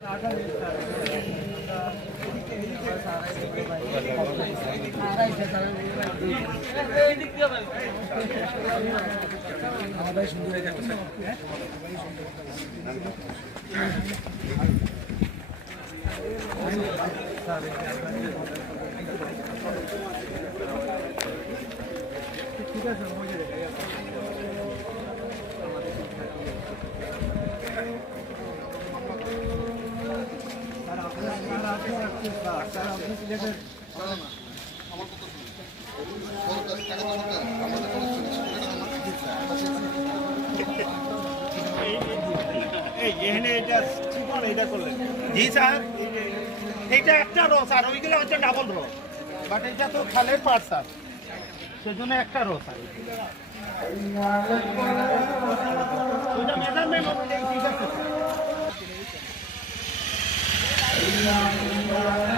ঠিক হলো জি, স্যার। এইটা একটা রো স্যার ওইগুলো হচ্ছে ডাবল রো বাট এইটা তো খালে পাট স্যার। সেজন্য একটা রো স্যার। ঠিক আছে Yeah.